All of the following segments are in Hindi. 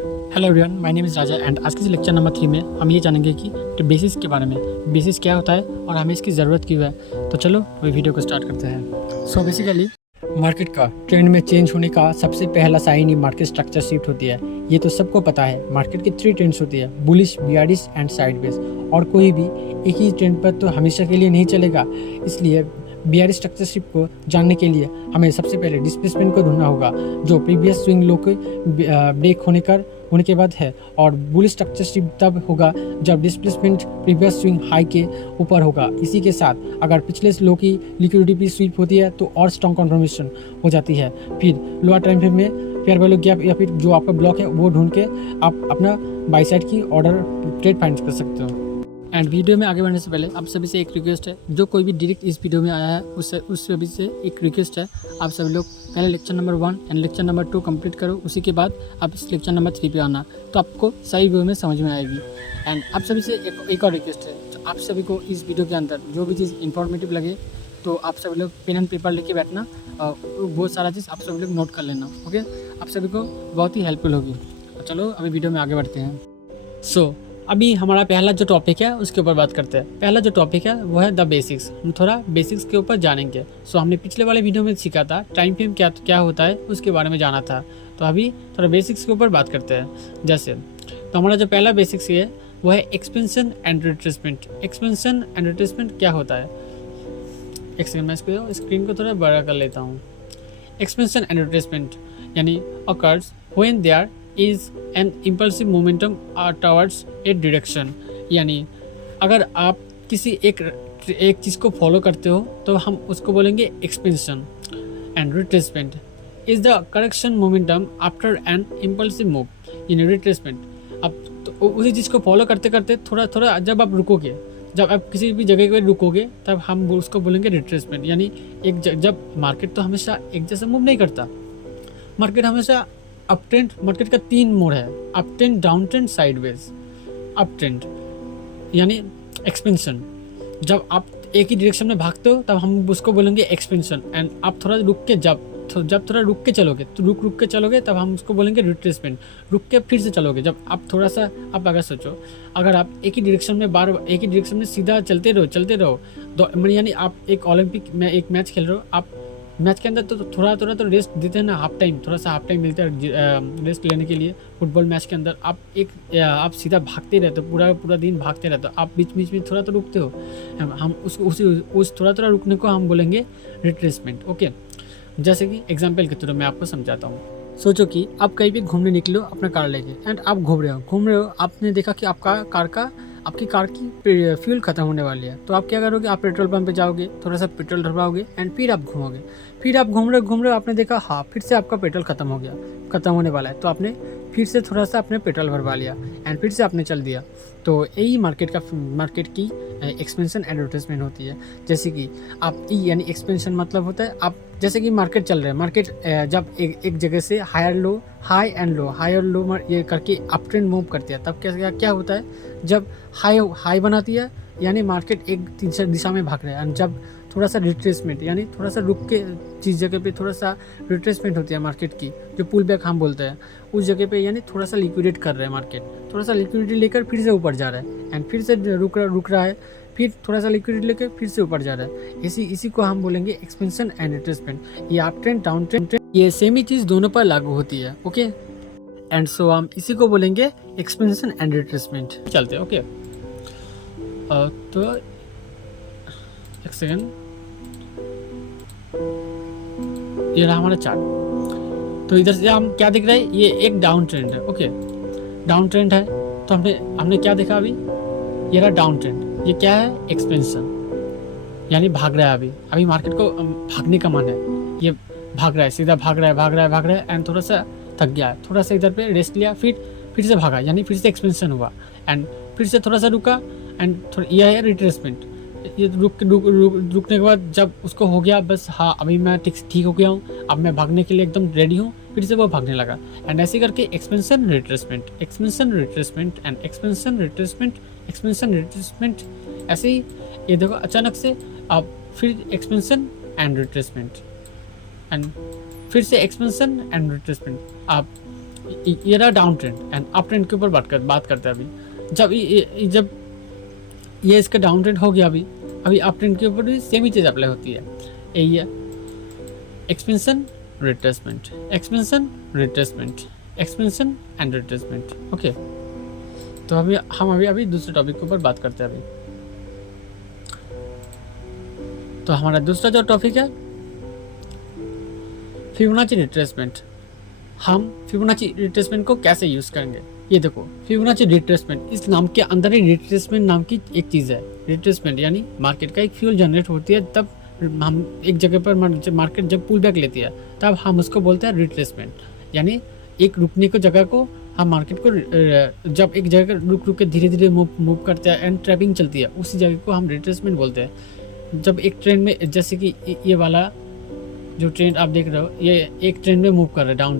Hello everyone, my name is Raja and आज के लेक्चर नंबर 3 में हम ये जानेंगे कि बेसिस के बारे में। बेसिस क्या होता है और हमें इसकी ज़रूरत क्यों है। तो चलो अभी वीडियो को स्टार्ट करते हैं। सो बेसिकली मार्केट का ट्रेंड में चेंज होने का सबसे पहला साइन ही मार्केट स्ट्रक्चर शिफ्ट होती है। ये तो सबको पता है। मार्केट की 3 ट्रेंड्स होती है, बुलिश, बियरिश एंड साइडवेज। और कोई भी एक ही ट्रेंड पर तो हमेशा के लिए नहीं चलेगा। इसलिए बियरिश स्ट्रक्चर शिफ्ट को जानने के लिए हमें सबसे पहले डिस्प्लेसमेंट को ढूंढना होगा, जो प्रीवियस स्विंग लो के ब्रेक होने के बाद है। और बुलिश स्ट्रक्चर शिफ्ट तब होगा जब डिस्प्लेसमेंट प्रीवियस स्विंग हाई के ऊपर होगा। इसी के साथ अगर पिछले लो की लिक्विडिटी भी स्वीप होती है तो और स्ट्रॉन्ग कन्फर्मेशन हो जाती है। फिर लोअर टाइम फ्रेम में फेयर वैल्यू गैप या फिर जो आपका ब्लॉक है वो ढूंढ के आप अपना बाई साइड की ऑर्डर ट्रेड फाइंड कर सकते हो। एंड वीडियो में आगे बढ़ने से पहले आप सभी से एक रिक्वेस्ट है, जो कोई भी डायरेक्ट इस वीडियो में आया है उस सभी से एक रिक्वेस्ट है, आप सभी लोग पहले lecture number 1 and lecture number 2 complete करो। उसी के बाद आप इस लेक्चर नंबर 3 पे आना, तो आपको सही वे में समझ में आएगी। एंड आप सभी से एक और रिक्वेस्ट है, तो आप सभी को इस वीडियो के अंदर जो भी चीज़ इंफॉर्मेटिव लगे तो आप सभी लोग पेन एंड पेपर लेके बैठना और बहुत सारा चीज़ आप सभी लोग नोट कर लेना। ओके, आप सभी को बहुत ही हेल्पफुल होगी। तो चलो अभी वीडियो में आगे बढ़ते हैं। सो अभी हमारा पहला जो टॉपिक है उसके ऊपर बात करते हैं। पहला जो टॉपिक है वो है द बेसिक्स। हम थोड़ा बेसिक्स के ऊपर जानेंगे। सो हमने पिछले वाले वीडियो में सीखा था टाइम फ्रेम क्या होता है, उसके बारे में जाना था। तो अभी थोड़ा बेसिक्स के ऊपर बात करते हैं। जैसे तो हमारा जो पहला बेसिक्स है वो है expansion and retracement. Expansion and retracement क्या होता है? एक सेकंड, मैं इसको स्क्रीन को थोड़ा बड़ा कर लेता हूँ। एक्सपेंशन एंड रिट्रेसमेंट यानी occurs when there is an impulsive momentum towards a direction। यानी अगर आप किसी एक चीज़ को फॉलो करते हो तो हम उसको बोलेंगे expansion. And retracement is the correction momentum after N impulsive move. यानी रिट्रेसमेंट आप तो उसी चीज़ को फॉलो करते करते थोड़ा जब आप रुकोगे, जब आप किसी भी जगह पर रुकोगे तब हम उसको बोलेंगे रिट्रेसमेंट। यानी जब मार्केट तो हमेशा एक जैसा मूव नहीं करता। मार्केट हमेशा अप ट्रेंड, मार्केट का 3 मोड है, up trend, down trend, sideways. Up trend यानी एक्सपेंशन, जब आप एक ही डायरेक्शन में भागते हो तब हम उसको बोलेंगे एक्सपेंशन। एंड आप थोड़ा रुक के जब थोड़ा रुक के चलोगे तो रुक के चलोगे तब हम उसको बोलेंगे रिट्रेसमेंट। रुक के फिर से चलोगे जब आप थोड़ा सा, आप अगर सोचो अगर आप एक ही डायरेक्शन में एक ही डायरेक्शन में सीधा चलते रहो यानी आप एक ओलंपिक में एक मैच खेल रहे हो, आप मैच के अंदर तो थोड़ा तो रेस्ट देते हैं ना, हाफ टाइम, थोड़ा सा हाफ टाइम मिलता है रेस्ट लेने के लिए। फुटबॉल मैच के अंदर आप सीधा भागते रहते हो, पूरा दिन भागते रहते हो, आप बीच में थोड़ा तो रुकते हो। हम उस थोड़ा रुकने को हम बोलेंगे रिट्रेसमेंट। ओके, जैसे कि एग्जाम्पल के थ्रू मैं आपको समझाता हूँ। सोचो कि आप कहीं भी घूमने निकलो अपना कार लेके एंड आप घूम रहे हो, आपने देखा कि आपकी कार की फ्यूल खत्म होने वाली है। तो आप क्या करोगे? आप पेट्रोल पंप पे जाओगे, थोड़ा सा पेट्रोल डलवाओगे एंड फिर आप घूमोगे। फिर आप घूम रहे हो, आपने देखा हाँ फिर से आपका पेट्रोल खत्म होने वाला है। तो आपने फिर से थोड़ा सा अपने पेट्रोल भरवा लिया एंड फिर से आपने चल दिया। तो यही मार्केट की एक्सपेंशन एंड रिट्रेसमेंट होती है। जैसे कि आप यानी एक्सपेंशन मतलब होता है आप जैसे कि मार्केट चल रहा है, मार्केट जब एक जगह से हाई एंड लो ये करके अप ट्रेंड मूव करती है, तब क्या होता है? जब हाई बनाती है यानी मार्केट एक दिशा में भाग रहा है। एंड जब थोड़ा सा रिट्रेसमेंट यानी थोड़ा सा रुक के जिस जगह पे थोड़ा सा रिट्रेसमेंट होती है मार्केट की, जो पुल बैक हम बोलते हैं, उस जगह पे यानी थोड़ा सा लिक्विडेट कर रहा है मार्केट, थोड़ा सा लिक्विडिटी लेकर फिर से ऊपर जा रहा है एंड फिर से रुक रहा है, फिर थोड़ा सा लिक्विडिटी लेकर फिर से ऊपर जा रहा है। इसी को हम बोलेंगे एक्सपेंशन एंड रिट्रेसमेंट। ये अप ट्रेंड, डाउन ट्रेंड, ये सेम ही चीज़ दोनों पर लागू होती है। ओके, एंड सो हम इसी को बोलेंगे एक्सपेंशन एंड रिट्रेसमेंट। चलते हैं। ओके, तो एक सेकेंड, ये रहा हमारा चार्ट। तो इधर से हम क्या दिख रहा है? ये एक डाउन ट्रेंड है। ओके, डाउन ट्रेंड है तो हमने क्या देखा अभी? ये रहा डाउन ट्रेंड। ये क्या है? एक्सपेंशन यानी भाग रहा है। अभी मार्केट को भागने का मन है, ये भाग रहा है, सीधा भाग रहा है एंड थोड़ा सा थक गया है, थोड़ा सा इधर पे रेस्ट लिया, फिर से भागा यानी फिर से एक्सपेंशन हुआ एंड फिर से थोड़ा सा रुका एंड यह है रिट्रेसमेंट। ये रुकने के बाद जब उसको हो गया बस हाँ अभी मैं ठीक हो गया हूँ, अब मैं भागने के लिए एकदम रेडी हूँ, फिर से वो भागने लगा एंड ऐसे करके expansion retracement and expansion retracement ऐसे ही। ये देखो अचानक से अब फिर एक्सपेंशन एंड रिट्रेसमेंट एंड फिर से एक्सपेंशन एंड रिट्रेसमेंट। आप ये रहा down trend and up trend के ऊपर बात करते हैं अभी। जब ये इसका डाउन ट्रेंड हो गया अभी अप ट्रेंड के ऊपर भी सेम ही चीज़ अप्लाई होती है। यही है expansion retracement, expansion retracement, expansion and retracement. Okay, तो हम अभी दूसरे टॉपिक के ऊपर बात करते हैं अभी। तो हमारा दूसरा जो टॉपिक है फिबोनाची रिट्रेसमेंट। हम फिबोनाची रिट्रेसमेंट को कैसे यूज़ करेंगे, ये देखो। फिबोनाची रिट्रेसमेंट, इस नाम के अंदर ही रिट्रेसमेंट नाम की एक चीज़ है। रिट्रेसमेंट यानी मार्केट का एक फ्यूल जनरेट होती है, तब हम एक जगह पर मार्केट जब पुल बैक लेती है तब हम उसको बोलते हैं रिट्रेसमेंट। यानी एक रुकने को जगह को हम मार्केट को जब एक जगह रुक के धीरे धीरे मूव करते हैं एंड ट्रैपिंग चलती है, उसी जगह को हम रिट्रेसमेंट बोलते हैं। जब एक ट्रेंड में, जैसे कि ये वाला जो ट्रेंड आप देख रहे हो, ये एक ट्रेंड में मूव कर रहा है, डाउन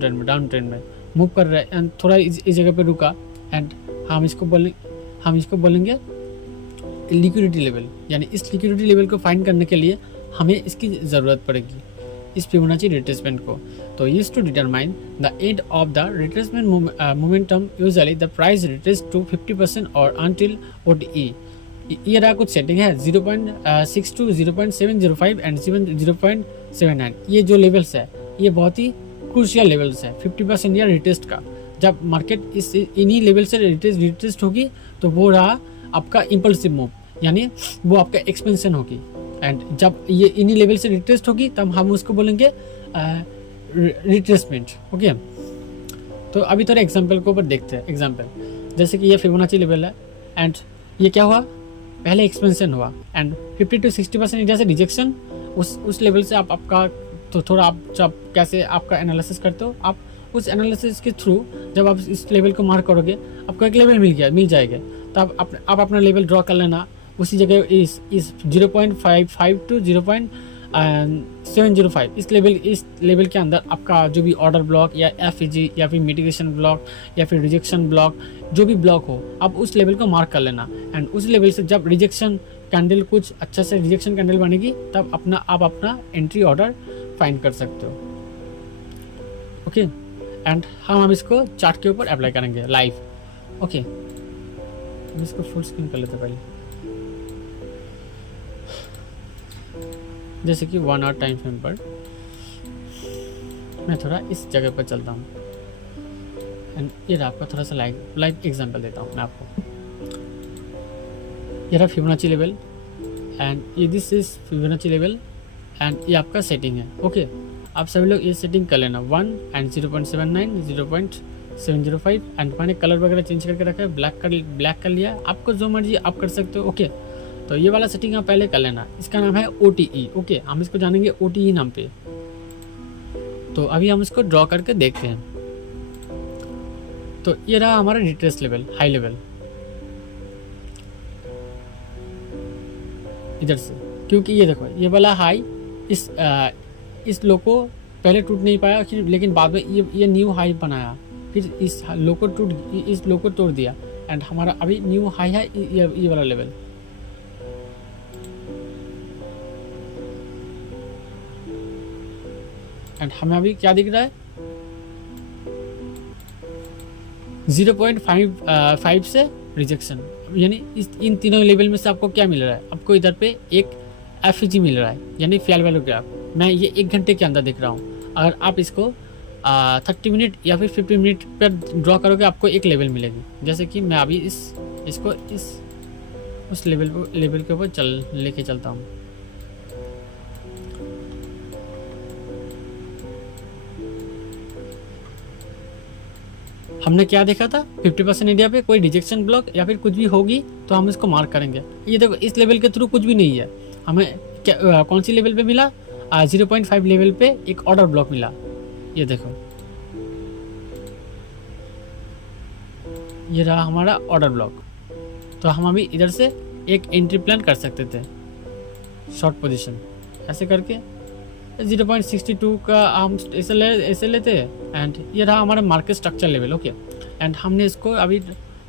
ट्रेंड में मूव कर रहा है एंड थोड़ा इस जगह पे रुका एंड हम इसको बोलेंगे लिक्विडिटी लेवल। यानी इस लिक्विडिटी लेवल को फाइंड करने के लिए हमें इसकी ज़रूरत पड़ेगी, इस फिबोनाची रिट्रेसमेंट को। तो use to determine the end of the retracement momentum, usually the price retrace to 50% और अनटिल OTE। ये रहा कुछ सेटिंग है 0.62, 0.705 एंड 0.79। ये जो लेवल्स है ये बहुत ही क्रूशियल लेवल्स है 50% या रिटेस्ट का। जब मार्केट इन्हीं लेवल से रिटेस्ट होगी तो वो रहा आपका इम्पल्सिव मूव, यानी वो आपका एक्सपेंशन होगी। एंड जब ये इन्हीं लेवल से रिटेस्ट होगी तब हम उसको बोलेंगे रिट्रेसमेंट। ओके, तो अभी थोड़ा एग्जांपल के ऊपर देखते हैं। एग्जांपल जैसे कि ये फिबोनाची लेवल है एंड ये क्या हुआ, पहले एक्सपेंशन हुआ एंड 50 to 60% जैसे रिजेक्शन, उस लेवल से आपका तो थोड़ा आप जब कैसे आपका एनालिसिस करते हो, आप उस एनालिसिस के थ्रू जब आप इस लेवल को मार्क करोगे आपको एक लेवल मिल जाएगा, तब आप अपना लेवल ड्रॉ कर लेना उसी जगह इस 0.55 to 0.705 इस लेवल के अंदर आपका जो भी ऑर्डर ब्लॉक या FEG या फिर मिटिगेशन ब्लॉक या फिर रिजेक्शन ब्लॉक, जो भी ब्लॉक हो आप उस लेवल को मार्क कर लेना एंड उस लेवल से जब रिजेक्शन कैंडल कुछ अच्छा से रिजेक्शन कैंडल बनेगी तब आप अपना एंट्री ऑर्डर फाइंड कर सकते हो। ओके, एंड हम इसको चार्ट के ऊपर अप्लाई करेंगे लाइव। ओके, हम इसको फुल स्क्रीन कर लेते पहले, जैसे कि 1 आवर टाइम फ्रेम पर मैं थोड़ा इस जगह पर चलता हूँ एंड ये आपका थोड़ा सा लाइव एग्जांपल देता हूँ मैं आपको। ये रहा फिबोनाची लेवल एंड ये this is Fibonacci level and ये आपका सेटिंग है। ओके, आप सभी लोग ये सेटिंग कर लेना 1 एंड 0.79, 0.705 एंड मैंने कलर वगैरह चेंज करके रखा है, ब्लैक कर लिया, आपको जो मर्जी आप कर सकते हो। ओके, तो ये वाला सेटिंग आप पहले कर लेना, इसका नाम है OTE। ओके, हम इसको जानेंगे OTE नाम पे। तो अभी हम इसको ड्रॉ करके देखते हैं। तो ये रहा हमारा रिट्रेस लेवल, हाई लेवल इधर से, क्योंकि ये देखो ये वाला हाई इस लो को पहले टूट नहीं पाया, लेकिन बाद में ये न्यू हाई बनाया, फिर इस लो को तोड़ दिया एंड हमारा अभी न्यू हाई है ये वाला लेवल। एंड हमें अभी क्या दिख रहा है 0.5 से रिजेक्शन, यानी इन तीनों लेवल में से आपको क्या मिल रहा है, आपको इधर पे एक FEG मिल रहा है, यानी फेयर वैल्यू ग्राफ। मैं ये 1 घंटे के अंदर दिख रहा हूँ। अगर आप इसको 30 मिनट या फिर 50 मिनट पर ड्रॉ करोगे आपको एक लेवल मिलेगी। जैसे कि मैं अभी इसको उस लेवल के ऊपर लेके चलता हूँ। हमने क्या देखा था 50% एरिया पे कोई रिजेक्शन ब्लॉक या फिर कुछ भी होगी तो हम इसको मार्क करेंगे। ये देखो इस लेवल के थ्रू कुछ भी नहीं है, हमें कौन सी लेवल पे मिला 0.5 लेवल पे एक ऑर्डर ब्लॉक मिला। ये देखो ये रहा हमारा ऑर्डर ब्लॉक। तो हम अभी इधर से एक एंट्री प्लान कर सकते थे शॉर्ट पोजीशन, ऐसे करके 0.62 का हम ऐसे लेते हैं एंड ये रहा हमारा market structure level. Okay, and हमने इसको अभी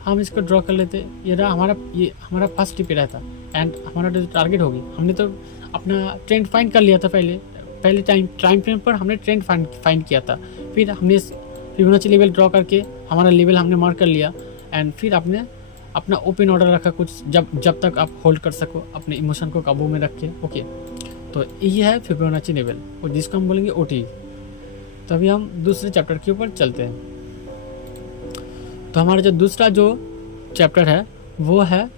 हम इसको ड्रॉ कर लेते। ये रहा हमारा फर्स्ट टिप रहा था एंड हमारा जो टारगेट होगी, हमने तो अपना ट्रेंड फाइंड कर लिया था पहले टाइम फ्रेम पर हमने ट्रेंड फाइंड किया था। फिर फिबोनाची लेवल ड्रॉ करके हमारा लेवल हमने मार्क कर लिया एंड फिर आपने अपना ओपन ऑर्डर रखा कुछ जब तक आप होल्ड कर सको अपने इमोशन को काबू में रख के। ओके, तो ये है फिबोनाची लेवल और जिसको हम बोलेंगे ओटी। तो अभी हम दूसरे चैप्टर के ऊपर चलते हैं। तो हमारा जो दूसरा जो चैप्टर है वो है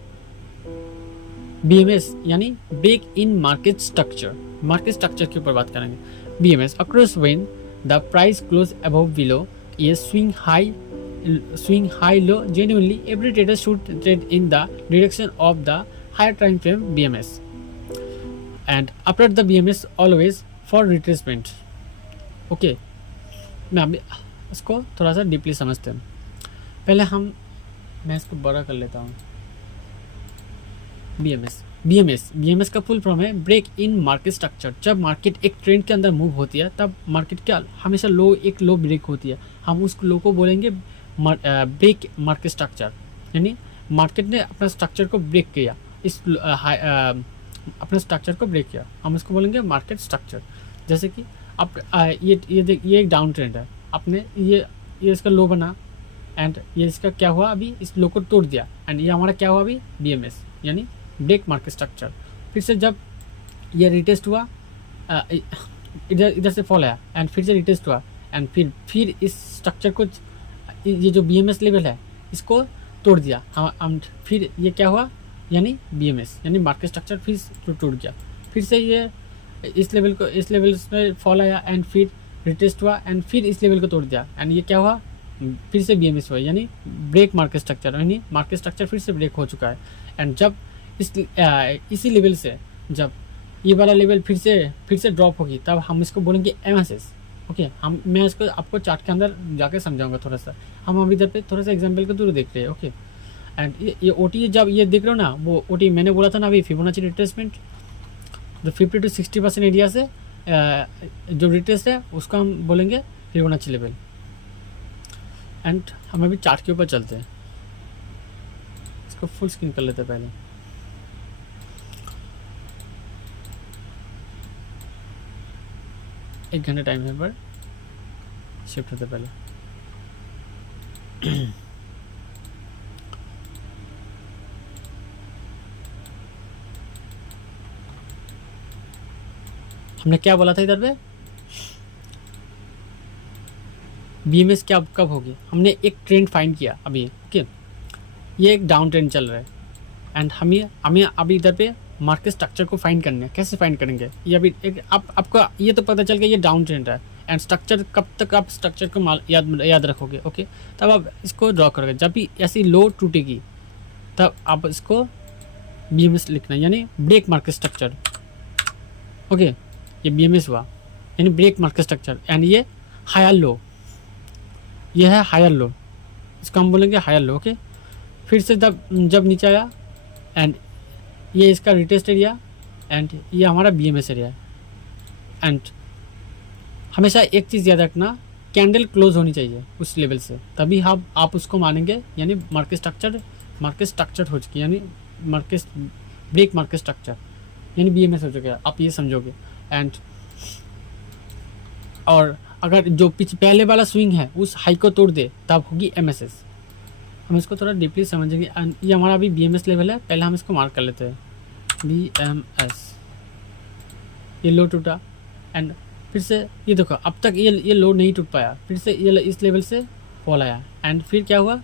बीएमएस यानी break in market structure. Market structure के ऊपर बात करेंगे। BMS across when the price close above below ये swing high low genuinely every trader should trade in the direction of the higher time frame BMS and after the BMS always for retracement। Okay, मैं अभी इसको थोड़ा सा डीपली समझते हैं। पहले मैं इसको बड़ा कर लेता हूँ। बीएमएस का फुल फॉर्म है ब्रेक इन मार्केट स्ट्रक्चर। जब मार्केट एक ट्रेंड के अंदर मूव होती है तब मार्केट क्या हमेशा एक लो ब्रेक होती है, हम उस लो को बोलेंगे ब्रेक मार्केट स्ट्रक्चर। यानी मार्केट ने अपना स्ट्रक्चर को ब्रेक किया, अपने स्ट्रक्चर को ब्रेक किया, हम इसको बोलेंगे मार्केट स्ट्रक्चर। जैसे कि आप ये एक डाउन ट्रेंड है, आपने ये इसका लो बना एंड ये इसका क्या हुआ, अभी इस लो को तोड़ दिया एंड ये हमारा क्या हुआ अभी बीएमएस यानी ब्रेक मार्केट स्ट्रक्चर। फिर से जब ये रिटेस्ट हुआ इधर से फॉल आया एंड फिर से रिटेस्ट हुआ एंड फिर इस स्ट्रक्चर को ये जो बीएमएस लेवल है इसको तोड़ दिया हम फिर ये क्या हुआ यानी बीएमएस यानी मार्केट स्ट्रक्चर फिर टूट गया। फिर से ये इस लेवल में फॉल आया एंड फिर रिटेस्ट हुआ एंड फिर इस लेवल को तोड़ दिया एंड ये क्या हुआ फिर से बीएमएस हुआ यानी ब्रेक मार्केट स्ट्रक्चर। यानी मार्केट स्ट्रक्चर फिर से ब्रेक हो चुका है एंड जब इसी लेवल से जब ये वाला लेवल फिर से ड्रॉप होगी तब हम इसको बोलेंगे एमएसएस। ओके, मैं इसको आपको चार्ट के अंदर जाके समझाऊंगा थोड़ा सा। हम अभी इधर पे थोड़ा सा एग्जांपल के थ्रू देख रहे हैं। ओके, एंड ये ओटी जब ये देख रहे हो ना, वो ओटी मैंने बोला था ना अभी फिबोनाची रिट्रेसमेंट जो 50 to 60% एरिया से जो रिट्रेस है उसको हम बोलेंगे फिबोनाची लेवल। एंड हम अभी चार्ट के ऊपर चलते हैं, इसको फुल स्क्रीन कर लेते हैं पहले। एक घंटे टाइम है पर शिफ्ट होते पहले। हमने क्या बोला था इधर पे बीएमएस क्या कब होगी, हमने एक ट्रेंड फाइंड किया अभी। ओके, ये एक डाउन ट्रेंड चल रहा है एंड हमें अभी इधर पे मार्केट स्ट्रक्चर को फाइंड करना है। कैसे फाइंड करेंगे ये अभी आपको ये तो पता चल गया ये डाउन ट्रेंड है एंड स्ट्रक्चर कब तक आप स्ट्रक्चर को याद रखोगे। ओके, तब आप इसको ड्रॉ करोगे। जब भी ऐसी लो टूटेगी तब आप इसको बीएमएस लिखना यानी ब्रेक मार्केट स्ट्रक्चर। ओके, ये बीएमएस हुआ यानी ब्रेक मार्केट स्ट्रक्चर एंड ये हायर लो, ये है हायर लो, इसको हम बोलेंगे हायर लो। ओके, फिर से जब नीचे आया एंड ये इसका रिटेस्ट एरिया एंड ये हमारा बीएमएस एरिया है। एंड हमेशा एक चीज़ याद रखना, कैंडल क्लोज होनी चाहिए उस लेवल से, तभी आप उसको मानेंगे यानी मार्केट स्ट्रक्चर हो चुकी यानी ब्रेक मार्केट स्ट्रक्चर यानी बीएमएस हो चुका है, आप ये समझोगे। एंड और अगर जो पहले वाला स्विंग है उस हाई को तोड़ दे तब होगी एमएसएस। हम इसको थोड़ा डीपली समझेंगे। ये हमारा अभी बीएमएस लेवल है, पहले हम इसको मार्क कर लेते हैं बीएमएस। ये लो टूटा एंड फिर से ये देखो अब तक ये लो नहीं टूट पाया, फिर से ये इस लेवल से फॉल आया एंड फिर क्या हुआ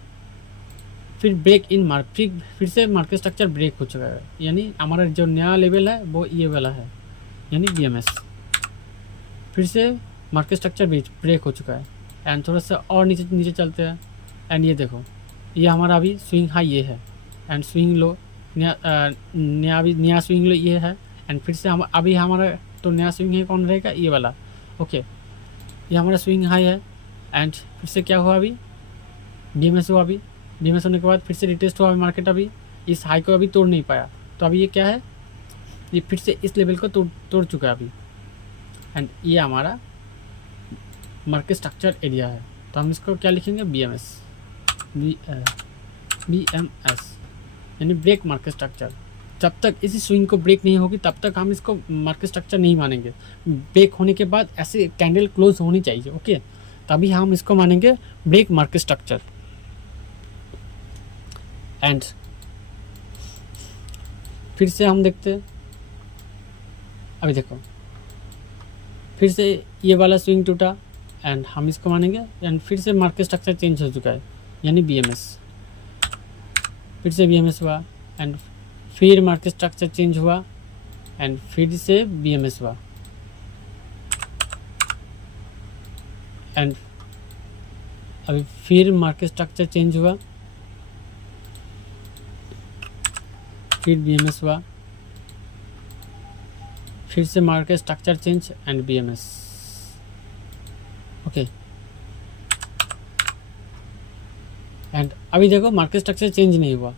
फिर ब्रेक इन फिर से मार्केट स्ट्रक्चर ब्रेक हो चुका है यानी हमारा जो नया लेवल है वो ये वाला है यानी बीएमएस। फिर से मार्केट स्ट्रक्चर ब्रेक हो चुका है एंड थोड़ा सा और नीचे चलते हैं एंड ये देखो ये हमारा अभी स्विंग हाई ये है एंड स्विंग लो नया स्विंग लो ये है एंड फिर से अभी हमारा तो नया स्विंग है कौन रहेगा ये वाला। ओके, ये हमारा स्विंग हाई है एंड फिर से क्या हुआ अभी बीएमएस हुआ। अभी बीएमएस होने के बाद फिर से रिटेस्ट हुआ मार्केट, अभी इस हाई को अभी तोड़ नहीं पाया तो अभी ये क्या है ये फिर से इस लेवल को तोड़ चुका है अभी एंड ये हमारा मार्केट स्ट्रक्चर एरिया है। तो हम इसको क्या लिखेंगे बीएमएस यानी ब्रेक मार्केट स्ट्रक्चर। जब तक इसी स्विंग को ब्रेक नहीं होगी तब तक हम इसको मार्केट स्ट्रक्चर नहीं मानेंगे। ब्रेक होने के बाद ऐसे कैंडल क्लोज होनी चाहिए। ओके, तभी हम इसको मानेंगे ब्रेक मार्केट स्ट्रक्चर। एंड फिर से हम देखते हैं, अभी देखो फिर से ये वाला स्विंग टूटा एंड हम इसको मानेंगे, एंड फिर से मार्केट स्ट्रक्चर चेंज हो चुका है यानी BMS, फिर से BMS हुआ एंड फिर मार्केट स्ट्रक्चर चेंज हुआ एंड फिर से BMS हुआ एंड अभी फिर मार्केट स्ट्रक्चर चेंज हुआ, फिर BMS हुआ, फिर से market structure change and BMS। Okay, and अभी देखो मार्केट स्ट्रक्चर चेंज नहीं हुआ।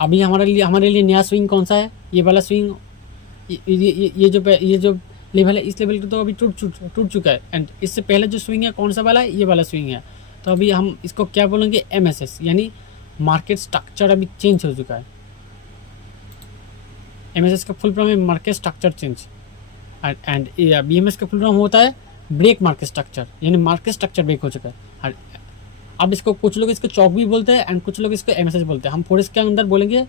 अभी हमारे लिए नया स्विंग कौन सा है, ये वाला स्विंग, ये जो लेवल है, इस लेवल को तो अभी टूट चुका है। एंड इससे पहले जो स्विंग है कौन सा वाला है, ये वाला स्विंग है। तो अभी हम इसको क्या बोलेंगे, MSS, यानी मार्केट स्ट्रक्चर अभी चेंज हो चुका है। MSS का फुल फॉर्म है market structure change and BMS का फुल फॉर्म होता है ब्रेक मार्केट स्ट्रक्चर, यानी मार्केट स्ट्रक्चर ब्रेक हो चुका है। अब इसको कुछ लोग इसको चौक भी बोलते हैं एंड कुछ लोग इसको MSS बोलते हैं। हम फॉरेक्स के अंदर बोलेंगे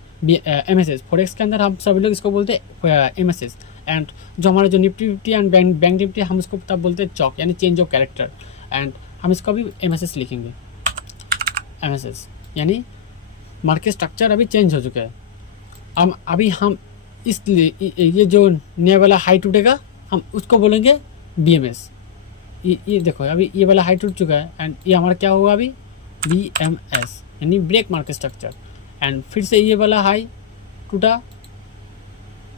MSS, फॉरेक्स के अंदर हम सभी लोग इसको बोलते हैं MSS। एंड जो हमारा जो निफ्टी एंड बैंक निफ्टी, हम इसको तब बोलते हैं चौक, यानी चेंज ऑफ कैरेक्टर। एंड हम इसको अभी MSS लिखेंगे, MSS यानी मार्केट स्ट्रक्चर अभी चेंज हो चुका है। अभी हम इसलिए ये जो नया वाला हाई टूटेगा हम उसको बोलेंगे BMS। ये देखो अभी ये वाला हाई टूट चुका है एंड ये हमारा क्या होगा अभी BMS, यानी ब्रेक मार्केट स्ट्रक्चर। एंड फिर से ये वाला हाई टूटा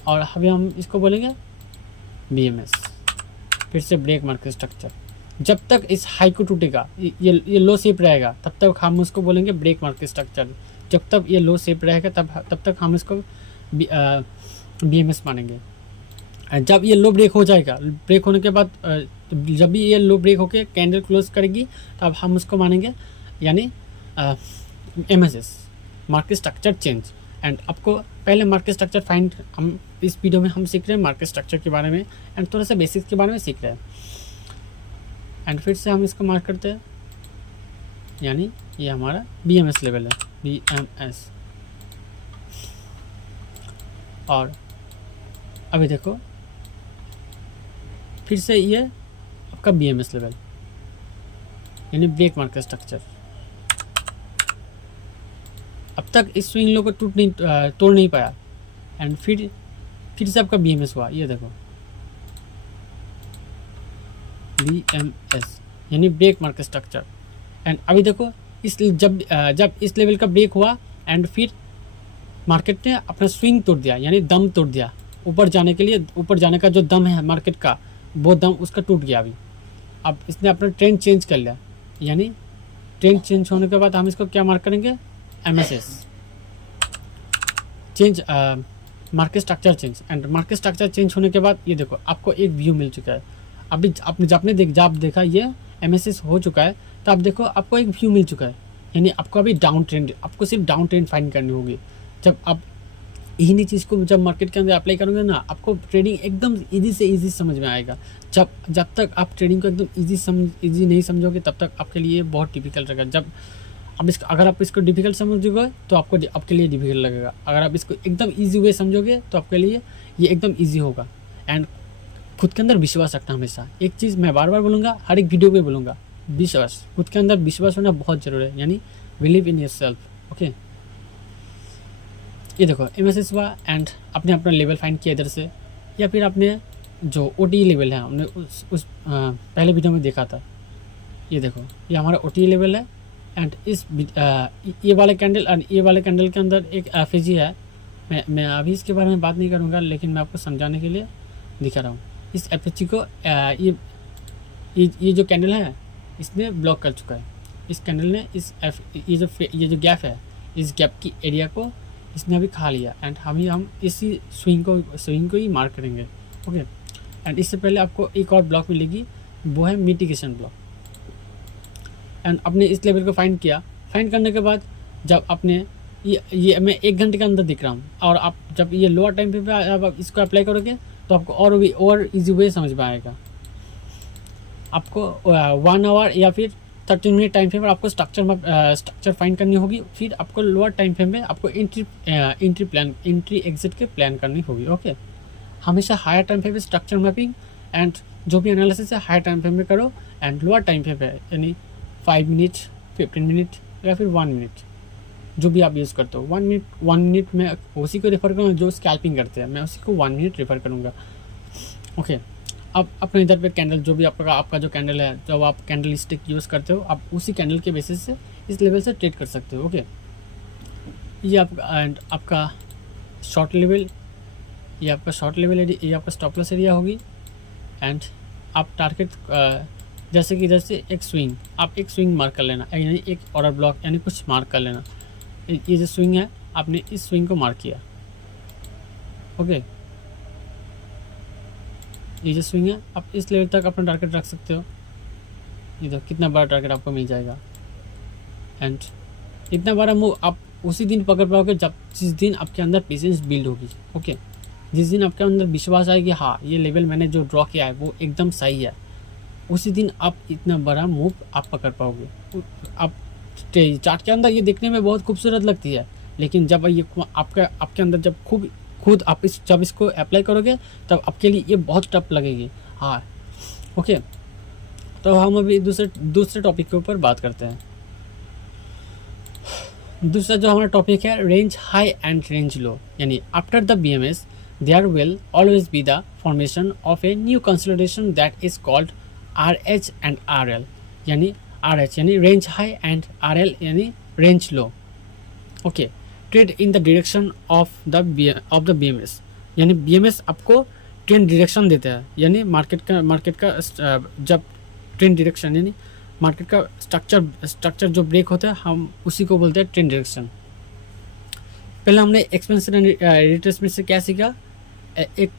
और अभी हम इसको बोलेंगे BMS, फिर से ब्रेक मार्केट स्ट्रक्चर। जब तक इस हाई को टूटेगा, ये लो शेप रहेगा, तब तक हम उसको बोलेंगे ब्रेक मार्केट स्ट्रक्चर। जब तक ये लो शेप रहेगा तब तक हम इसको BMS मानेंगे। जब ये लो ब्रेक हो जाएगा, ब्रेक होने के बाद जब भी ये लो ब्रेक होके कैंडल क्लोज करेगी तब हम उसको मानेंगे यानी MSS, market structure change. And आपको पहले मार्केट स्ट्रक्चर फाइंड, हम इस वीडियो में हम सीख रहे हैं मार्केट स्ट्रक्चर के बारे में एंड थोड़ा सा बेसिक्स के बारे में सीख रहे हैं। एंड फिर से हम इसको मार्क करते हैं, यानी ये हमारा BMS लेवल है, BMS। और अभी देखो फिर से ये आपका BMS लेवल, यानी ब्रेक मार्केट स्ट्रक्चर। अब तक इस स्विंग लो को तोड़ नहीं पाया एंड फिर से आपका BMS हुआ, ये देखो BMS यानी ब्रेक मार्केट स्ट्रक्चर। एंड अभी देखो जब इस लेवल का ब्रेक हुआ एंड फिर मार्केट ने अपना स्विंग तोड़ दिया, यानी दम तोड़ दिया। ऊपर जाने के लिए, ऊपर जाने का जो दम है मार्केट का, वो दम उसका टूट गया अभी। अब इसने अपना ट्रेंड चेंज कर लिया, यानी ट्रेंड चेंज होने के बाद हम इसको क्या मार्क करेंगे, MSS change, market structure change. And market structure change होने के बाद ये देखो आपको एक व्यू मिल चुका है। अभी आपने देखा ये MSS हो चुका है, तो आप देखो आपको एक व्यू मिल चुका है, यानी आपको अभी डाउन ट्रेंड, आपको सिर्फ डाउन ट्रेंड फाइंड करनी होगी। जब आप इन्हीं चीज़ को जब मार्केट के अंदर अप्लाई करोगे ना, आपको ट्रेडिंग एकदम इजी से इजी समझ में आएगा। जब तक आप ट्रेडिंग को एकदम इजी नहीं समझोगे तब तक आपके लिए बहुत डिफिकल्ट रहेगा। अगर आप इसको डिफिकल्ट समझोगे तो आपके लिए डिफिकल्ट लगेगा। अगर आप इसको एकदम ईजी वे समझोगे तो आपके लिए ये एकदम ईजी होगा। एंड खुद के अंदर विश्वास रखना हमेशा, एक चीज़ मैं बार बार बोलूँगा, हर एक वीडियो पे बोलूँगा, विश्वास, खुद के अंदर विश्वास होना बहुत ज़रूरी है, यानी बिलीव इन योरसेल्फ। ओके, ये देखो MSS हुआ एंड आपने अपना लेवल फाइंड किया इधर से, या फिर आपने जो OTE लेवल है हमने उस पहले वीडियो में देखा था। ये देखो ये हमारा OTE लेवल है एंड ये वाले कैंडल और ये वाले कैंडल के अंदर एक FAG है। मैं अभी इसके बारे में बात नहीं करूँगा, लेकिन मैं आपको समझाने के लिए दिखा रहा हूँ। इस FAG को ये जो कैंडल है इसने ब्लॉक कर चुका है। इस कैंडल ने ये जो गैप है, इस गैप की एरिया को इसने अभी खा लिया एंड हम इसी स्विंग को ही मार्क करेंगे। ओके, एंड इससे पहले आपको एक और ब्लॉक मिलेगी, वो है मिटिगेशन ब्लॉक। एंड आपने इस लेवल को फाइंड किया, फाइंड करने के बाद जब आपने ये मैं 1 घंटे के अंदर दिख रहा हूँ, और आप जब ये लोअर टाइम पे आप इसको अप्लाई करोगे तो आपको और ईजी वे समझ में आएगा। आपको 1 आवर या फिर 30 मिनट टाइम फ्रेम पर आपको स्ट्रक्चर फाइंड करनी होगी। फिर आपको लोअर टाइम फ्रेम में आपको एंट्री एग्जिट के प्लान करनी होगी। ओके, हमेशा हायर टाइम फ्रेम में स्ट्रक्चर मैपिंग एंड जो भी एनालिसिस है हायर टाइम फ्रेम में करो, एंड लोअर टाइम फ्रेम है यानी 5 मिनट, 15 मिनट या फिर 1 मिनट जो भी आप यूज़ करते हो। 1 मिनट में उसी को रेफ़र करूँगा जो स्कैल्पिंग करते हैं, मैं उसी को 1 मिनट रेफ़र करूँगा। ओके, अब अपने इधर पे कैंडल जो भी आपका जो कैंडल है, जब आप कैंडल स्टिक यूज़ करते हो आप उसी कैंडल के बेसिस से इस लेवल से ट्रेड कर सकते हो। ओके, ये आपका शॉर्ट लेवल, ये आपका शॉर्ट लेवल एरिया, ये आपका स्टॉप लॉस एरिया होगी। एंड आप टारगेट जैसे कि इधर से एक स्विंग, आप एक स्विंग मार्क कर लेना, यानी एक ऑर्डर ब्लॉक यानी कुछ मार्क कर लेना। ये जो स्विंग है आपने इस स्विंग को मार्क किया। ओके, ये जो स्विंग है आप इस लेवल तक अपना टारगेट रख सकते हो। ये तो कितना बड़ा टारगेट आपको मिल जाएगा, एंड इतना बड़ा मूव आप उसी दिन पकड़ पाओगे जिस दिन आपके अंदर पेशेंस बिल्ड होगी। ओके, जिस दिन आपके अंदर विश्वास आएगी हाँ ये लेवल मैंने जो ड्रॉ किया है वो एकदम सही है, उसी दिन आप इतना बड़ा मूव आप पकड़ पाओगे। आप चार्ट के अंदर ये देखने में बहुत खूबसूरत लगती है, लेकिन जब ये आपके अंदर जब खुद आप जब इसको अप्लाई करोगे तब आपके लिए ये बहुत टफ लगेगी। हाँ, ओके, तो हम अभी दूसरे टॉपिक के ऊपर बात करते हैं। दूसरा जो हमारा टॉपिक है रेंज हाई एंड रेंज लो, यानी after the BMS there will always be the formation of a new consolidation that is called RH and RL, यानी RH यानी रेंज हाई एंड RL यानी range low. Okay, trade in the direction of the BMS, यानी BMS आपको ट्रेंड डायरेक्शन देता है, यानी मार्केट का जब ट्रेंड डायरेक्शन यानी मार्केट का स्ट्रक्चर जो ब्रेक होता है हम उसी को बोलते हैं ट्रेंड डायरेक्शन। पहले हमने एक्सपेंशन एंड रिट्रेसमेंट से क्या सीखा, एक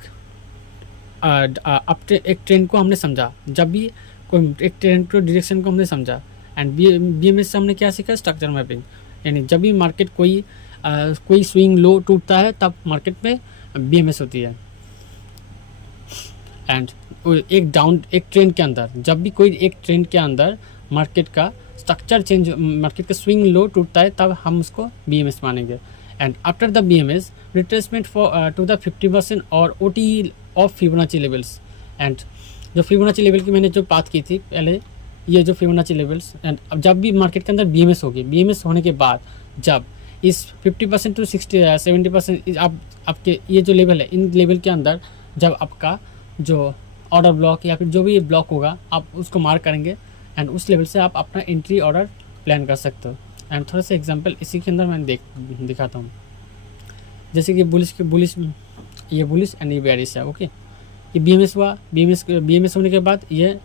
ट्रेंड को हमने समझा, जब भी कोई एक ट्रेंड को डायरेक्शन को हमने समझा। एंड BMS से हमने क्या सीखा, स्ट्रक्चर मैपिंग, यानी जब भी मार्केट कोई स्विंग लो टूटता है तब मार्केट में BMS होती है। एंड एक ट्रेंड के अंदर जब भी कोई एक ट्रेंड के अंदर मार्केट का स्ट्रक्चर चेंज, मार्केट का स्विंग लो टूटता है तब हम उसको BMS मानेंगे। And after the BMS retracement to the 50% और OT of Fibonacci levels. And जो फिबोनाची लेवल की मैंने जो बात की थी पहले, ये जो फिबोनाची लेवल्स, एंड अब जब भी मार्केट के अंदर BMS होगी, BMS होने के बाद जब इस 50% टू 70% आपके ये जो लेवल है, इन लेवल के अंदर जब आपका जो ऑर्डर ब्लॉक या फिर जो भी ब्लॉक होगा आप उसको मार्क करेंगे, एंड उस लेवल से आप अपना एंट्री ऑर्डर प्लान कर सकते हो। एंड थोड़ा सा एग्जांपल इसी के अंदर मैं दिखाता हूँ, जैसे कि बुलिश ये बुलिश एंड ये बेरिश है। ओके, ये BMS हुआ, BMS होने के बाद ये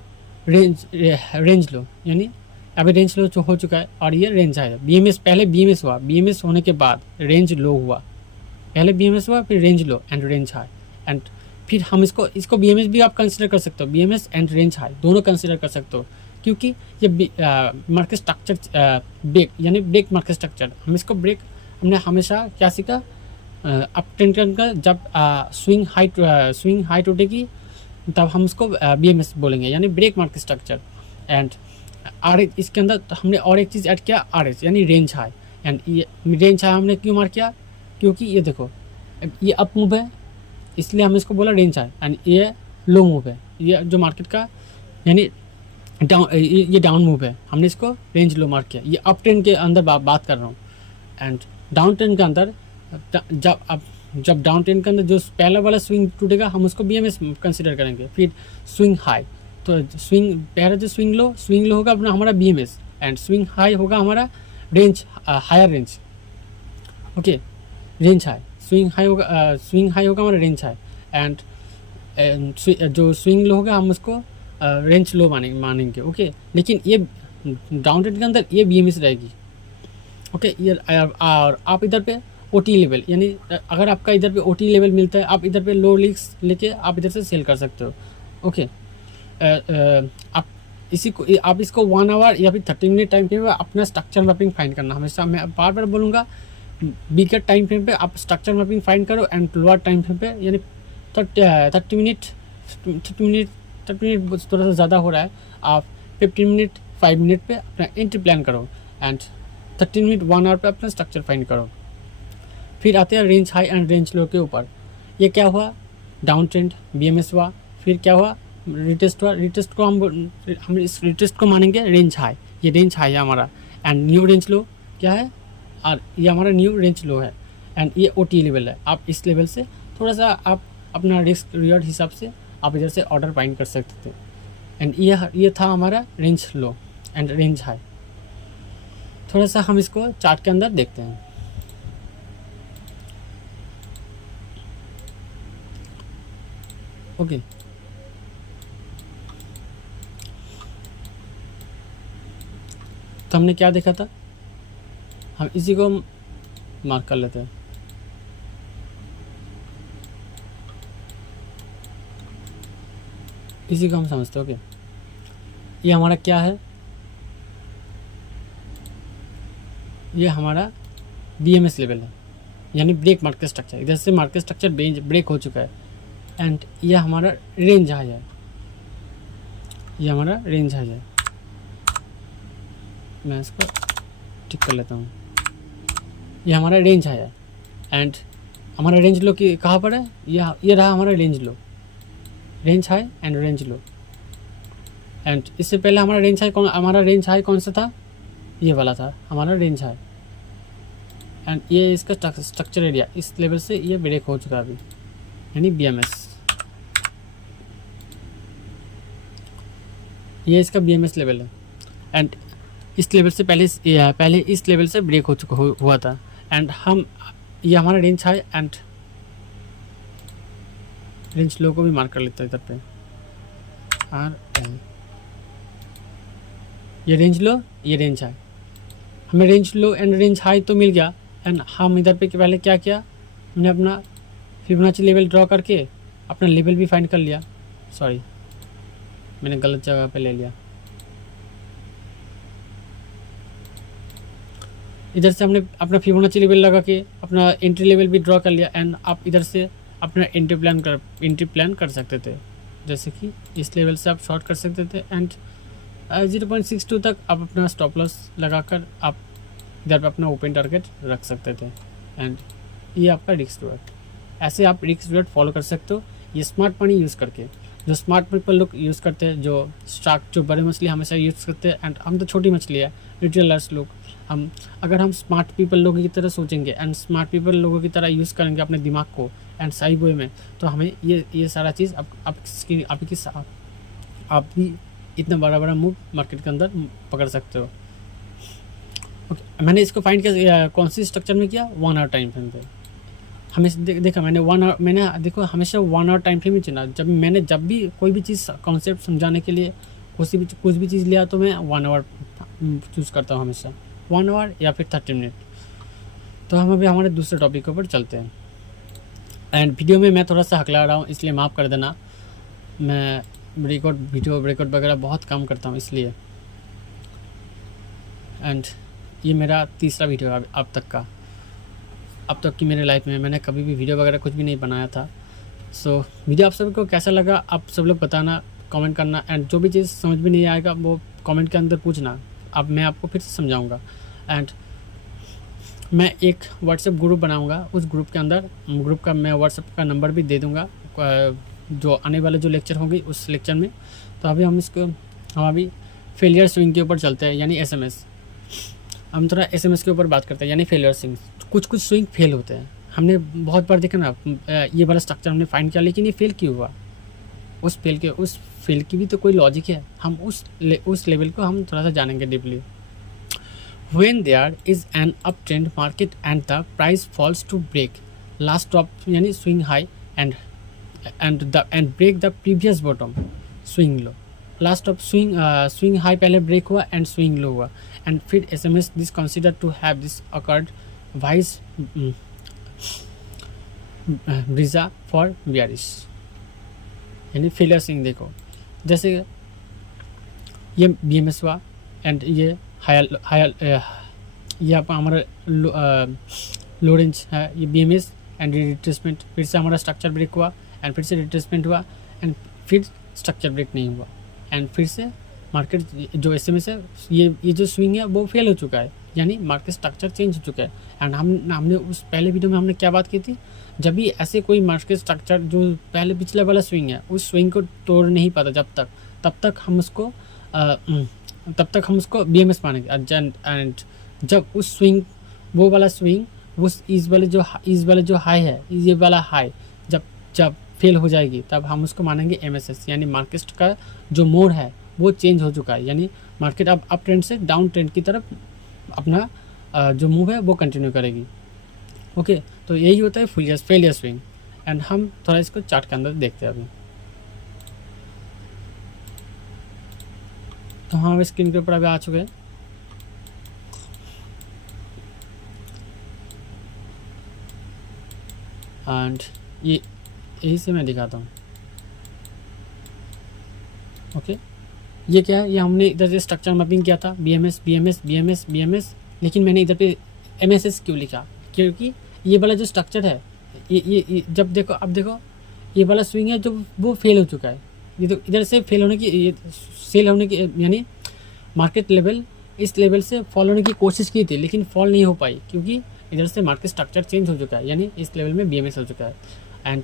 रेंज लो, यानी अभी रेंज लो हो चुका है और ये रेंज आया। पहले BMS हुआ, BMS होने के बाद रेंज लो हुआ, पहले BMS हुआ फिर range low and range high. And फिर हम इसको BMS भी आप कंसिडर कर सकते हो, BMS एंड रेंज हाई दोनों कंसिडर कर सकते हो, क्योंकि ये मार्केट स्ट्रक्चर ब्रेक यानी ब्रेक मार्केट स्ट्रक्चर, हमने हमेशा क्या सीखा, अप ट्रेंड का जब स्विंग हाई टूटेगी तब हम उसको BMS बोलेंगे, यानी break market structure. And RH इसके अंदर तो हमने और एक चीज़ ऐड किया, RH यानी रेंज हाई। एंड ये रेंज हाई हमने क्यों मार्क किया, क्योंकि ये देखो ये अप मूव है इसलिए हमने इसको बोला रेंज हाई, एंड ये लो मूव है, ये जो मार्केट का यानी ये डाउन मूव है, हमने इसको रेंज लो मार्क किया। ये अप ट्रेंड के अंदर बात कर रहा हूँ, एंड डाउन ट्रेंड के अंदर जब डाउन ट्रेंड के अंदर जो पहला वाला स्विंग टूटेगा हम उसको BMS कंसिडर करेंगे। फिर स्विंग हाई, तो पहला जो स्विंग लो होगा अपना हमारा BMS, एंड स्विंग हाई होगा हमारा range higher range. Okay, range high swing high होगा हमारा रेंज हाई, एंड जो स्विंग लो होगा हम उसको रेंज लो मानेंगे। ओके, लेकिन ये डाउन ट्रेंड के अंदर ये BMS रहेगी। ओके, ये और आप इधर पे OT लेवल, यानी अगर आपका इधर पे OT लेवल मिलता है आप इधर पे लो लिक्स लेके आप इधर से सेल कर सकते हो। ओके, आप इसको 1 आवर या फिर 30 मिनट टाइम फ्रेम पे अपना स्ट्रक्चर मैपिंग फाइंड करना। हमेशा मैं बार बार बोलूँगा, बिगर टाइम फ्रेम पे आप स्ट्रक्चर मैपिंग फाइंड करो, एंड लोअर टाइम फ्रेम पे यानी 30 मिनट 30 मिनट थोड़ा सा ज़्यादा हो रहा है, आप 15 मिनट 5 मिनट पे अपना एंट्री प्लान करो एंड 30 मिनट 1 आवर पे अपना स्ट्रक्चर फाइंड करो। फिर आते हैं रेंज हाई एंड रेंज लो के ऊपर। ये क्या हुआ, डाउन ट्रेंड BMS हुआ। फिर क्या हुआ, रिटेस्ट हुआ। रिटेस्ट को हम इस रिटेस्ट को मानेंगे रेंज हाई, ये रेंज हाई है हमारा। एंड न्यू रेंज लो क्या है, और ये हमारा न्यू रेंज लो है। एंड ये OT लेवल है। आप इस लेवल से थोड़ा सा आप अपना रिस्क रिवॉर्ड हिसाब से आप इधर से ऑर्डर फाइंड कर सकते थे। एंड ये था हमारा range low and range high. थोड़ा सा हम इसको चार्ट के अंदर देखते हैं। ओके, तो हमने क्या देखा था, हम इसी को मार्क कर लेते हैं। इसी को हम समझते हैं। ओके, ये हमारा क्या है, ये हमारा BMS लेवल है, यानी ब्रेक मार्केट स्ट्रक्चर। इधर से मार्केट स्ट्रक्चर ब्रेक हो चुका है। एंड ये हमारा रेंज हाई है, ये हमारा रेंज हाई है। मैं इसको ठीक कर लेता हूँ। ये हमारा रेंज हाई है एंड हमारा रेंज लो की कहाँ पर है, ये रहा हमारा range low, range high and range low. And इससे पहले हमारा रेंज हाई कौन सा था, ये वाला था हमारा रेंज हाई। एंड ये इसका स्ट्रक्चर एरिया इस लेवल से ये ब्रेक हो चुका है अभी, यानी BMS। ये इसका BMS लेवल है। एंड इस लेवल से पहले इस लेवल से ब्रेक हो चुका हुआ था। एंड ये हमारा रेंज हाई एंड रेंज लो को भी मार्क कर लेते हैं इधर पे RL। ये रेंज लो, ये रेंज हाई। हमें range low and range high तो मिल गया। एंड हम इधर पे पहले क्या किया, हमने अपना फिबोनाची लेवल ड्रॉ करके अपना लेवल भी फाइंड कर लिया। सॉरी, मैंने गलत जगह पे ले लिया। इधर से हमने अपना फिबोनाची लेवल लगा के अपना एंट्री लेवल भी ड्रॉ कर लिया। एंड आप इधर से अपना एंट्री प्लान कर सकते थे, जैसे कि इस लेवल से आप शॉर्ट कर सकते थे। एंड 0.62 तक आप अपना स्टॉप लॉस लगाकर आप इधर पे अपना ओपन टारगेट रख सकते थे। एंड ये आपका रिस्क रिवॉर्ड, ऐसे आप रिस्क रिवॉर्ड फॉलो कर सकते हो ये स्मार्ट मनी यूज़ करके। जो स्मार्ट पीपल लोग यूज़ करते हैं, जो स्टार्क, जो बड़े मछली हमेशा यूज़ करते हैं। एंड हम तो छोटी मछली है, रिटेलर्स लोग। अगर हम स्मार्ट पीपल लोगों की तरह सोचेंगे एंड स्मार्ट पीपल लोगों की तरह यूज़ करेंगे अपने दिमाग को एंड सही वे में, तो हमें ये सारा चीज़ आप भी इतना बड़ा मूव मार्केट के अंदर पकड़ सकते हो। ओके, मैंने इसको फाइंड किया कौन सी स्ट्रक्चर में किया, 1 आवर टाइम फ्रेम पे। हमेशा देखा मैंने 1 आवर, मैंने देखो हमेशा 1 आवर टाइम फ्रेम ही चुना। जब भी कोई भी चीज़ कॉन्सेप्ट समझाने के लिए कुछ भी चीज़ लिया तो मैं 1 आवर चूज़ करता हूँ हमेशा, 1 आवर या फिर 30 मिनट। तो हम अभी हमारे दूसरे टॉपिक के ऊपर चलते हैं। एंड वीडियो में मैं थोड़ा सा हकला रहा हूँ, इसलिए माफ़ कर देना। मैं वीडियो ब्रेकआउट वगैरह बहुत कम करता हूँ इसलिए। एंड ये मेरा तीसरा वीडियो है अब तक की मेरे लाइफ में। मैंने कभी भी वीडियो वगैरह कुछ भी नहीं बनाया था। सो वीडियो आप सबको कैसा लगा आप सब लोग बताना, कमेंट करना। एंड जो भी चीज़ समझ में नहीं आएगा वो कमेंट के अंदर पूछना, अब मैं आपको फिर से समझाऊंगा। एंड मैं एक व्हाट्सएप ग्रुप बनाऊंगा, उस ग्रुप के अंदर का मैं व्हाट्सएप का नंबर भी दे दूंगा जो आने वाले जो लेक्चर होंगे उस लेक्चर में। तो अभी हम अभी फेलियर स्विंग के ऊपर चलते हैं, यानी SMS। हम थोड़ा SMS के ऊपर बात करते हैं, यानी फेलियर स्विंग। कुछ स्विंग फेल होते हैं, हमने बहुत बार देखा ना। ये वाला स्ट्रक्चर हमने फाइंड किया, लेकिन ये फेल क्यों हुआ, उस फेल की भी तो कोई लॉजिक है। हम उस लेवल को हम थोड़ा सा जानेंगे deeply. When there is an uptrend market and the price falls to break last top, यानी swing high and break the previous bottom, swing low, last top swing high पहले break हुआ and swing low हुआ। and फिर SMS this considered to have this occurred vice versa for bearish, यानी फेलियर स्विंग। देखो जैसे ये BMS हुआ एंड ये ये आपका हमारा लो रेंज है, ये BMS एंड रिट्रेसमेंट। फिर से हमारा स्ट्रक्चर ब्रेक हुआ एंड फिर से रिट्रेसमेंट हुआ एंड फिर स्ट्रक्चर ब्रेक नहीं हुआ एंड फिर से मार्केट जो एसएमएस है ये जो स्विंग है वो फेल हो चुका है, यानी मार्केट स्ट्रक्चर चेंज हो चुका है। एंड हमने उस पहले वीडियो में हमने क्या बात की थी, जब भी ऐसे कोई मार्केट स्ट्रक्चर जो पहले पिछले वाला स्विंग है उस स्विंग को तोड़ नहीं पाता तब तक हम उसको बीएमएस मानेंगे। एंड जब उस स्विंग वो वाला स्विंग उस इस वाले जो हाई है, ये वाला हाई जब फेल हो जाएगी तब हम उसको मानेंगे एमएसएस, यानी मार्केट का जो मोड है वो चेंज हो चुका है, यानी मार्केट अब अप ट्रेंड से डाउन ट्रेंड की तरफ अपना जो मूव है वो कंटिन्यू करेगी। ओके, तो यही होता है फेलियर स्विंग। एंड हम थोड़ा इसको चार्ट के अंदर देखते हैं अभी। तो हम स्क्रीन के ऊपर अभी आ चुके हैं। एंड ये यही से मैं दिखाता हूँ। ओके, ये क्या है, ये हमने इधर से स्ट्रक्चर मैपिंग किया था बीएमएस, लेकिन मैंने इधर पे एमएसएस क्यों लिखा, क्योंकि ये वाला जो स्ट्रक्चर है ये जब देखो, अब देखो ये वाला स्विंग है जो वो फेल हो चुका है। ये तो इधर से फेल होने की, ये सेल होने की, यानी मार्केट लेवल इस लेवल से फॉल होने की कोशिश की थी लेकिन फॉल नहीं हो पाई, क्योंकि इधर से मार्केट स्ट्रक्चर चेंज हो चुका है, यानी इस लेवल में बीएमएस हो चुका है। एंड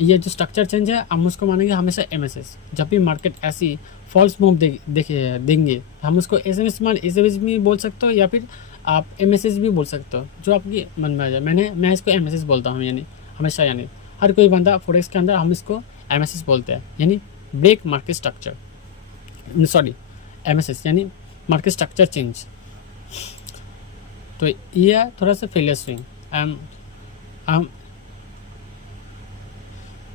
ये जो स्ट्रक्चर चेंज है हम उसको मानेंगे हमेशा एमएसएस। जब भी मार्केट ऐसी फॉल्स मूव देंगे हम उसको एसएमएस भी बोल सकते हो या फिर आप एमएसएस भी बोल सकते हो, जो आपके मन में आ जाए। मैं इसको एमएसएस बोलता हूँ, यानी हमेशा, यानी हर कोई बंदा फॉरेक्स के अंदर हम इसको एमएसएस बोलते हैं, यानी break market structure, sorry MSS यानी मार्केट स्ट्रक्चर चेंज। तो ये है थोड़ा सा फेलियर स्विंग।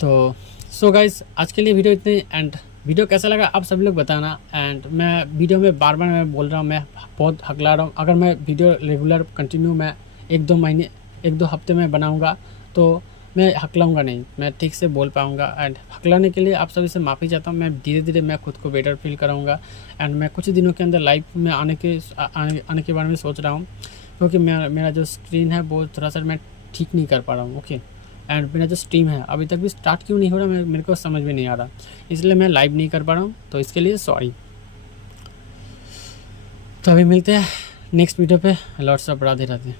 तो सो गाइस, आज के लिए वीडियो इतने। एंड वीडियो कैसा लगा आप सभी लोग बताना। एंड मैं वीडियो में बार बार मैं बोल रहा हूँ, मैं बहुत हकला रहा हूँ। अगर मैं वीडियो रेगुलर कंटिन्यू मैं 1-2 हफ्ते में बनाऊँगा तो मैं हकलाऊँगा नहीं, मैं ठीक से बोल पाऊँगा। एंड हकलाने के लिए आप सभी से माफ़ी चाहता हूँ। मैं धीरे धीरे मैं खुद को बेटर फील कराऊँगा। एंड मैं कुछ दिनों के अंदर लाइव में आने के बारे में सोच रहा हूँ, क्योंकि मेरा जो स्क्रीन है वो थोड़ा सा मैं ठीक नहीं कर पा रहा हूँ। ओके, एंड मेरा जो स्ट्रीम है अभी तक भी स्टार्ट क्यों नहीं हो रहा मेरे को समझ में नहीं आ रहा, इसलिए मैं लाइव नहीं कर पा रहा हूँ, तो इसके लिए सॉरी। तो अभी मिलते हैं नेक्स्ट वीडियो पे। Lots of Radhe Radhe.